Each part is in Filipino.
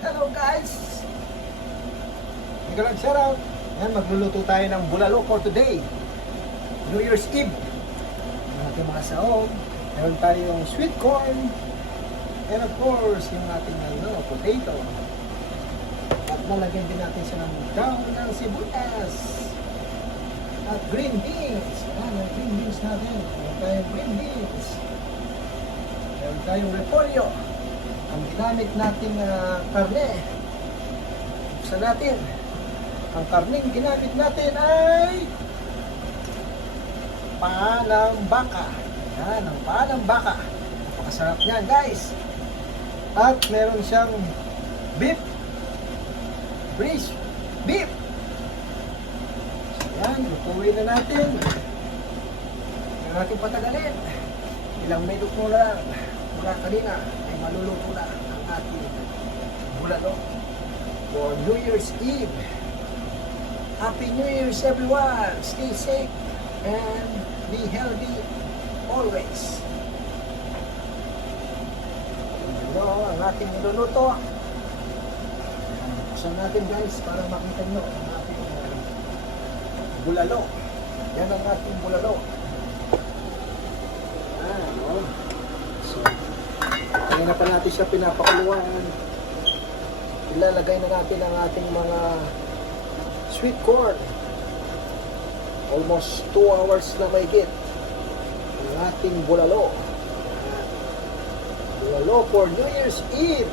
Hello guys! Magalang shoutout! Yan, magluluto tayo ng bulalo for today. New Year's Eve. Ang ating mga saog. Meron tayong sweet corn. And of course, yung ating potato. At nalagyan din natin siya ng daon ng sibuyas. At green beans. Yan, ang green beans natin. Meron tayong green beans. Meron tayong repolyo. Ang ginamit natin na karne. Buksan natin. Ang karneng ginamit natin ay paa ng baka. Yan, ang paa ng baka. Napakasarap niyan, guys. At meron siyang beef. Fresh beef. So, yan, lutuin na natin. Huwag natin patagalin. Ilang minute mo lang. Mula kanina ay maluluto na ang ating bulalo for New Year's Eve. Happy New Year's everyone! Stay safe and be healthy always. Ito ang ating niluluto. Buksan natin guys para makita nyo ang ating bulalo. Yan ang ating bulalo. Kanina pa natin siya pinapakuluan. Ilalagay na natin ang ating mga sweet corn. Almost 2 hours na mahigit. Ang ating bulalo. Bulalo for New Year's Eve.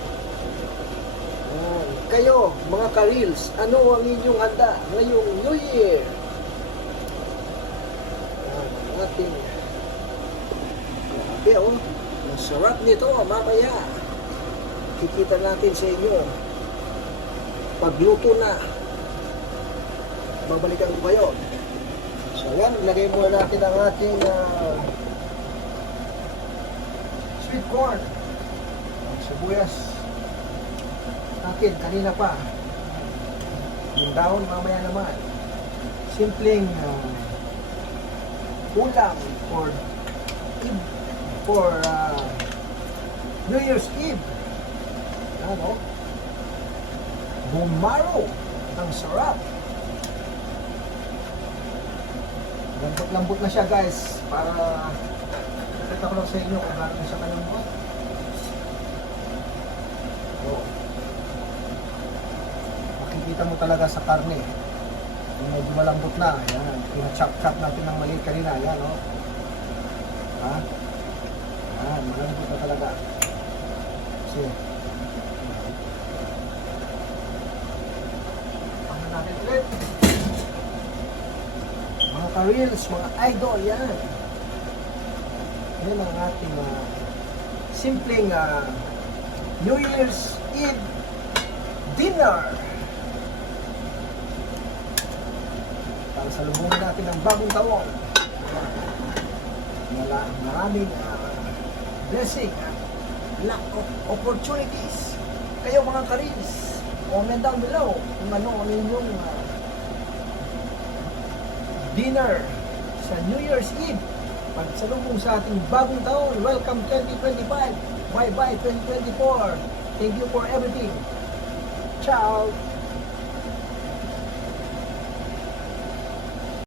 Kayo, mga ka-reels, ano ang inyong handa ngayong New Year? Ang ating ang sarap nito, mamaya kikita natin sa inyo pagluto na, babalikan ko kayo. So yan, lagay muna natin ang ating sweet corn, ang sibuyas natin kanina pa, yung dahon mamaya naman. Simpleng ulam for New Year's Eve. Ano? Bumaro. Ang sarap. Lambot-lambot na siya guys. Para nakita ko lang sa inyo kung gano'n siya kalambot. So, makikita mo talaga sa karne. Yung medyo malambot na. Yan. Pina-chop-chop natin ng maliit kanina. Yan, o. Ha? Yan. Malambot na talaga. Kasi, ano natin ulit? Mga ka-reels, mga idol, yan. Yan ang ating simpleng New Year's Eve dinner. Para sa lubungin natin ang bagong taon. Maraming blessing, lack of opportunities. Kayo mga ka-reels, comment down below kung ano ang inyong dinner sa New Year's Eve pagsalubong sa ating bagong taon. Welcome 2025, bye bye 2024. Thank you for everything. Ciao.